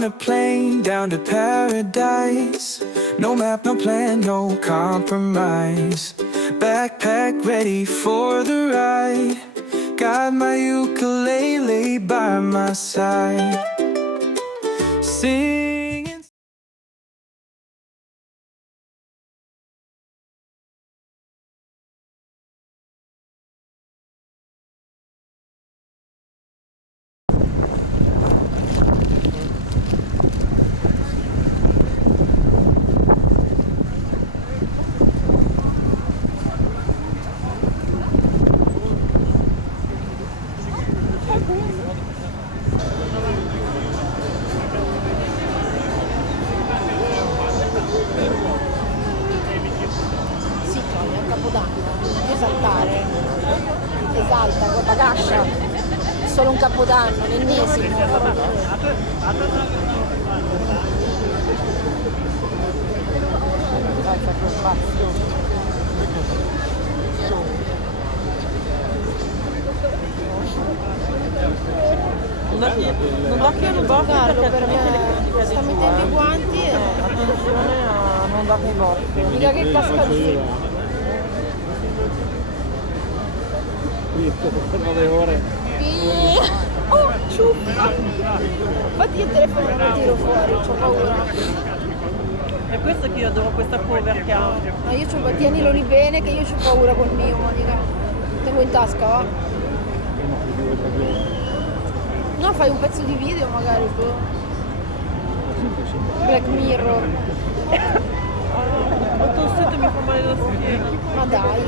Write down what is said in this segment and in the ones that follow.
on a plane down to paradise. No map, no plan, no compromise. Backpack ready for the ride. Got my ukulele by my side. Singing. Esalta, quella cascia, solo un capodanno, l'ennesimo. Non occhio non boccarlo Per me sta mettendo i guanti e attenzione a non darmi botte. mica che casca giù. Per 9 ore. Oh, ciuffa! Infatti io il telefono non lo tiro fuori, c'ho paura. È questo che io adoro, questa cover che ha. No, io c'ho, tienilo lì bene che io c'ho paura col mio, Monica. Tengo in tasca, va? No, fai un pezzo di video magari tu. Black Mirror. Ho tossito e mi fa male la schiena. Ma dai.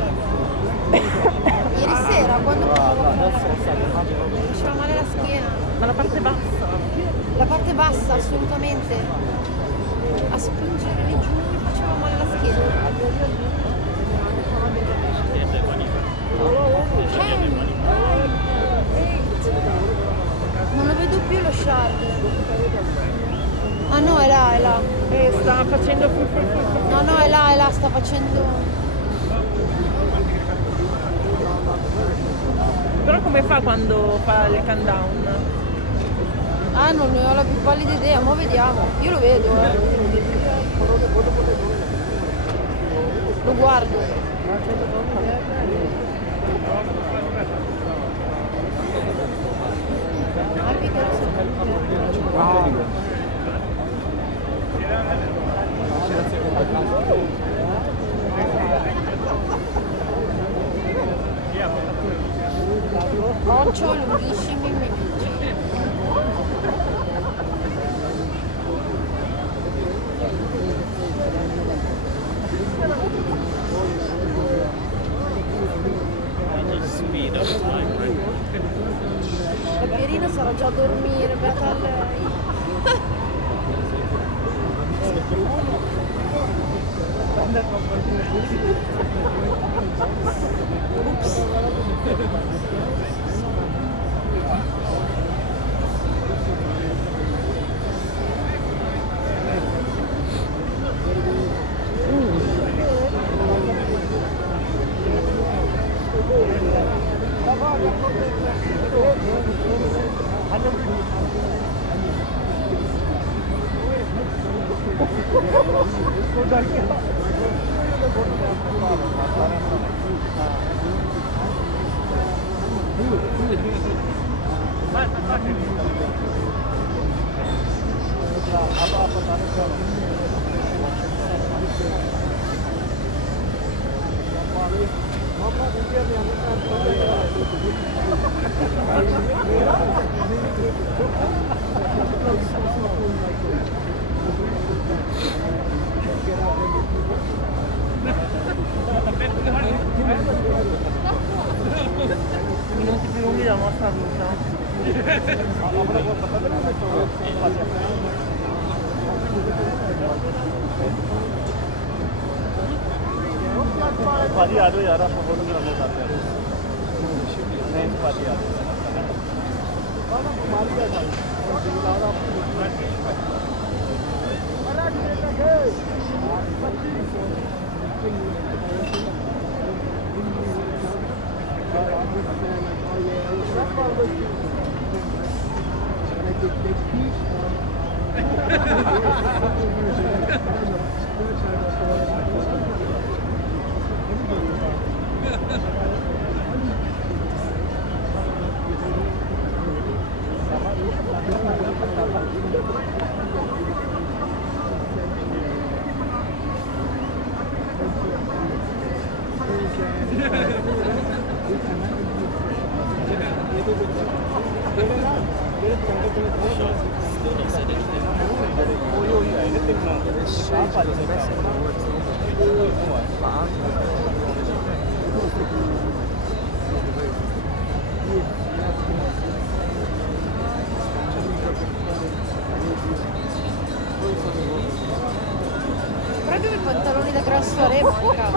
Ieri sera quando mi faceva male la schiena. Ma la parte bassa. La parte bassa, assolutamente. A spingere lì giù mi faceva male la schiena. Non lo vedo più lo shark. Ah no, è là, è là. Sta facendo No, è là, sta facendo. Però come fa quando fa il countdown? Ah, non ne ho la più pallida idea, ma vediamo. Io lo vedo, Lo guardo. Occhio lunghissimi nemici. La Pierina sarà già a dormire, beata a lei. Minuti più lunghi della nostra vita. Spariato यार आप फोटो में रखो साथ में नहीं spariato वाला मारी जा रहा है Proprio i pantaloni da gran soirée, Monica.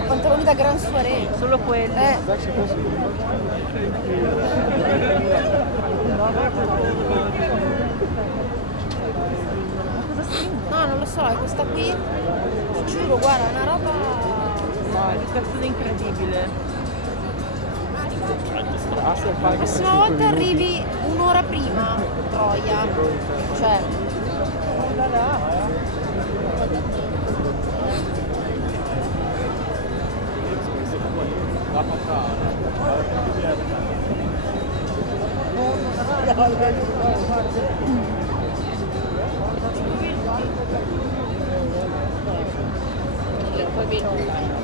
I pantaloni da gran soirée. Solo quelli. No, non lo so, è questa qui. Ti giuro, guarda, è una roba. No, è una situazione incredibile. La prossima volta arrivi un'ora prima, Troia. Cioè. Poi vedo online.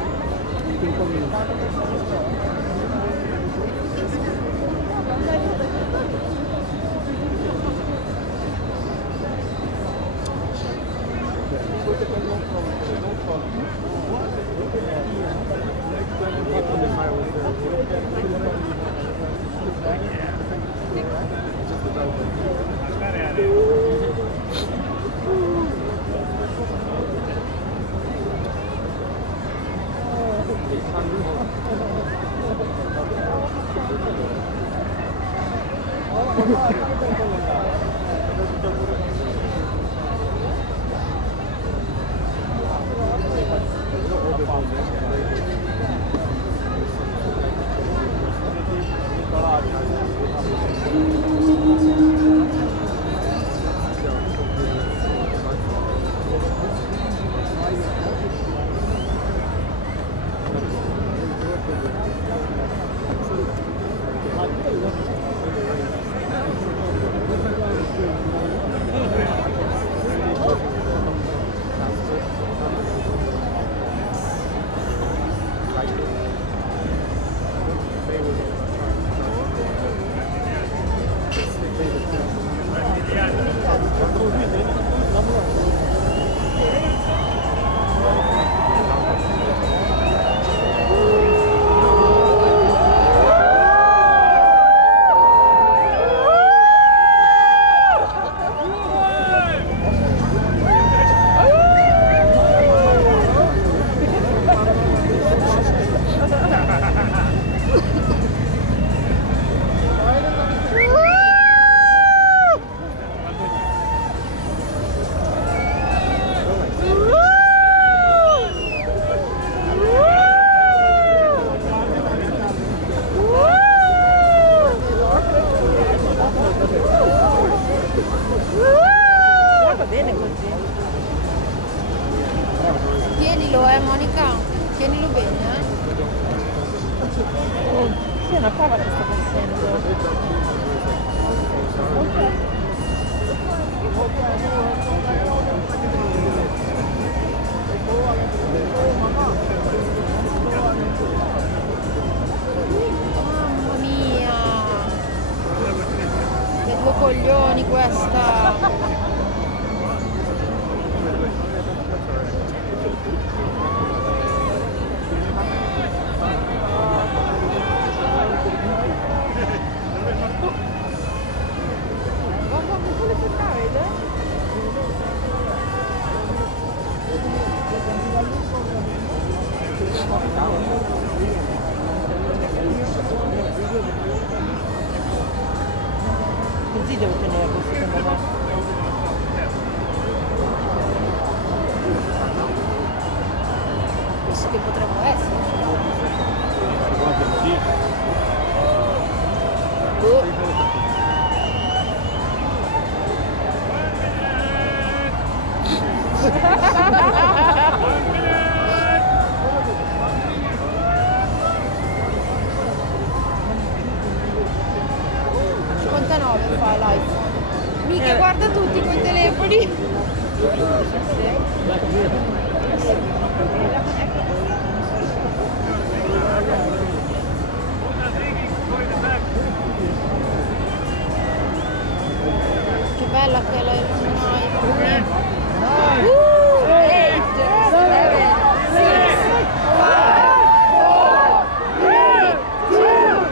Tienilo, Monica, tienilo bene, Sì, è una fava che sta facendo. Mamma mia! Che due coglioni questa! live. Mica guarda tutti con i telefoni. Che bella che è la luminaria. 8, 7, 6, 5, 4, 3, 2, 1.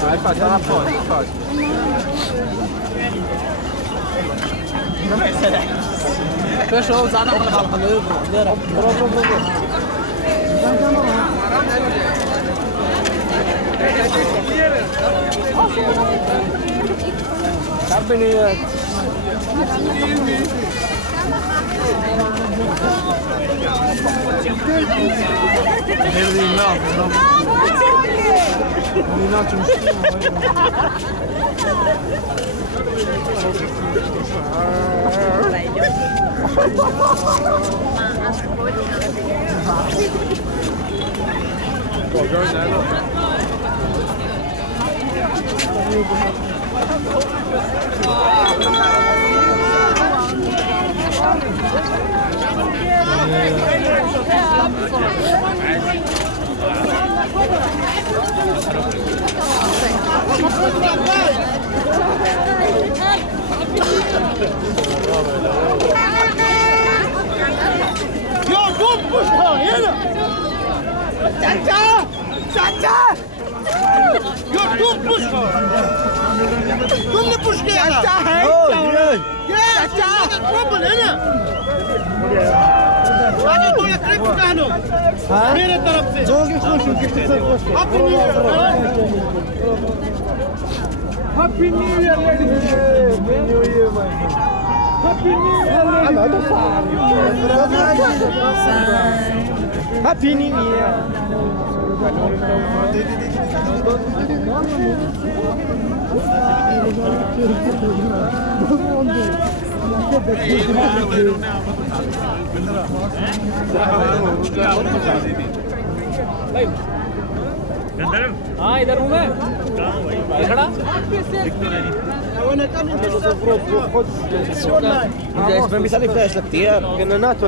Vai fazer uma foto, foto. Fechou, usar na palma do Happy New Year. मेरे तरफ से जो कि खुश happy new year ladies happy new year happy new year happy new year हाँ इधर हूँ मैं खड़ा इसमें भी सारी फ्लैश लगती है كنا ناتو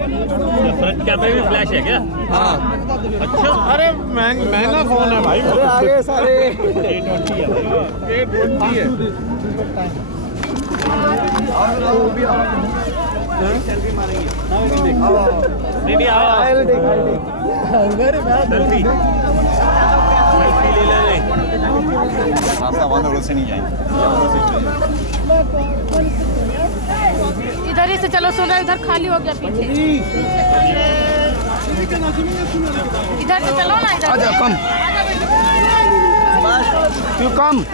कैमरे में फ्लैश है क्या? हाँ अच्छा अरे महंगा फोन है भाई आगे सारे A20 है नहीं सेल्फी ले ले रास्ता बंद है से नहीं जाएंगे इधर ही से चलो सुनो इधर खाली हो गया पीछे इधर से चलो ना इधर आजा कम तू कम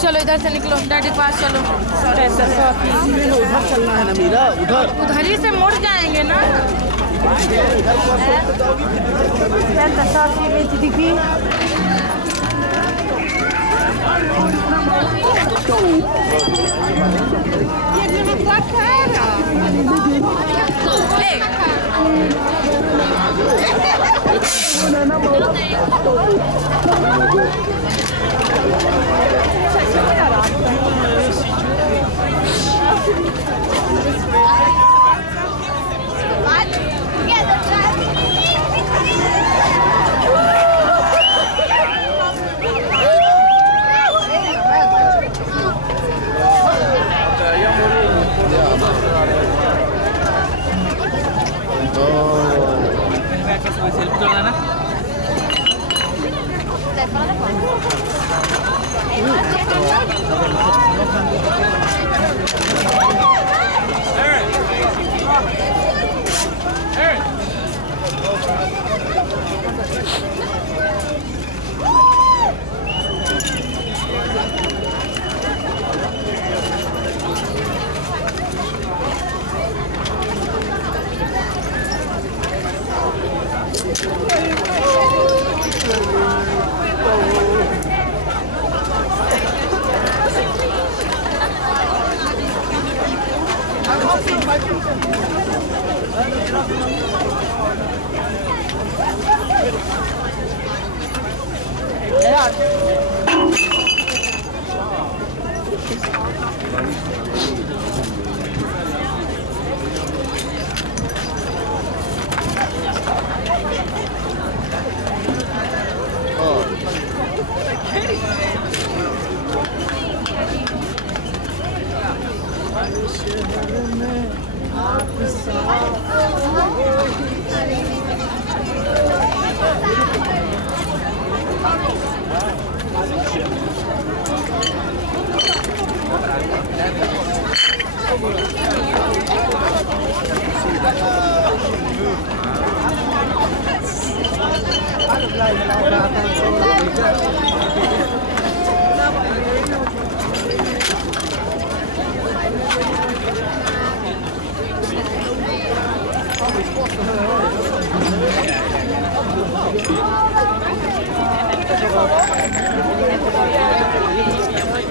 चलो इधर से निकलो डैडी के पास चलो उधर चलना है ना मीरा उधर ही से मुड़ जाएंगे ना दिखी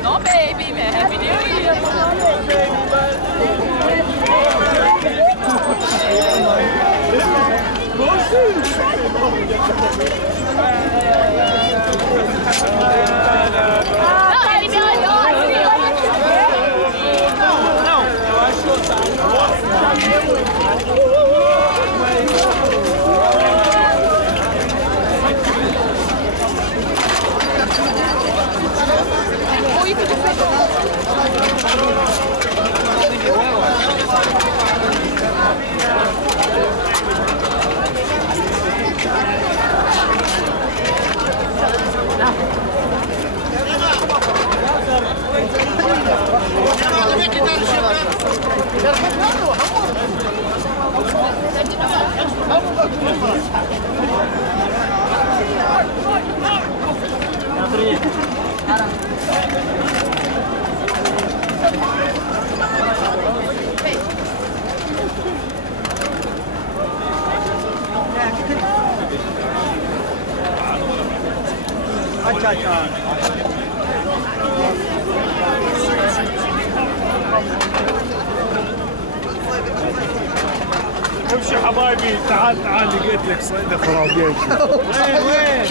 No baby, man. Happy New Year. Aç aç aç. امشي حبايبي تعال تعال لقيت لك صيدة خرابيتي وين وين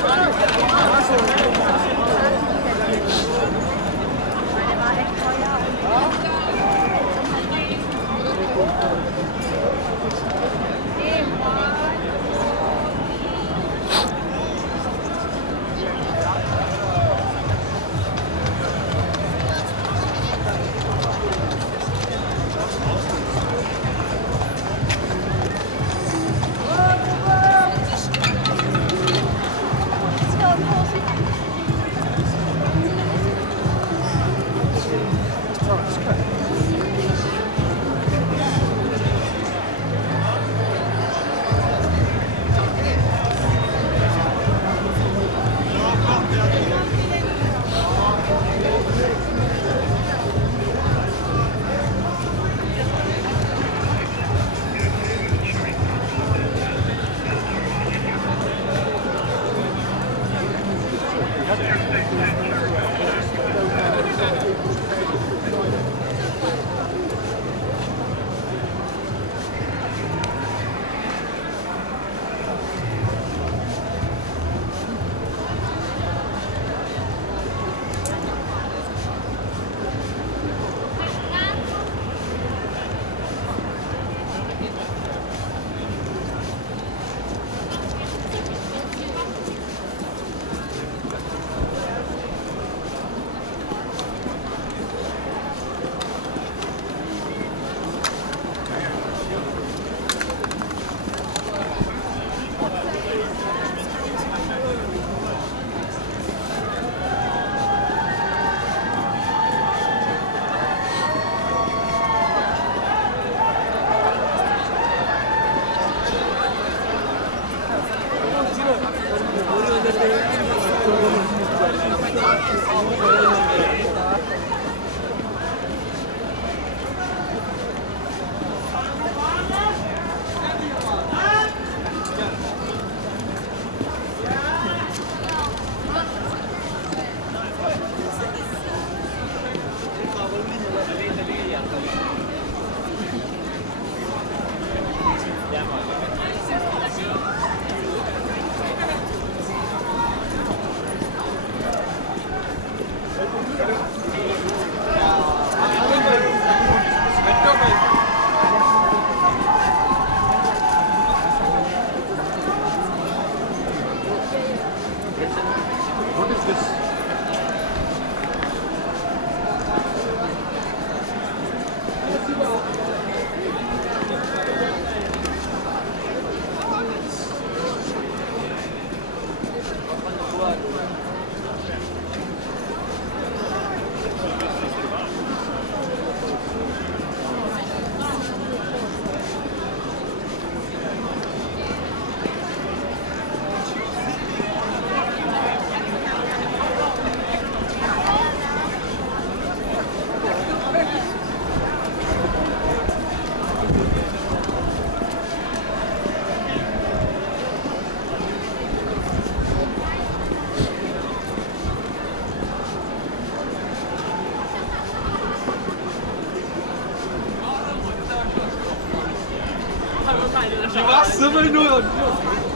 Ci passa per noi oggi.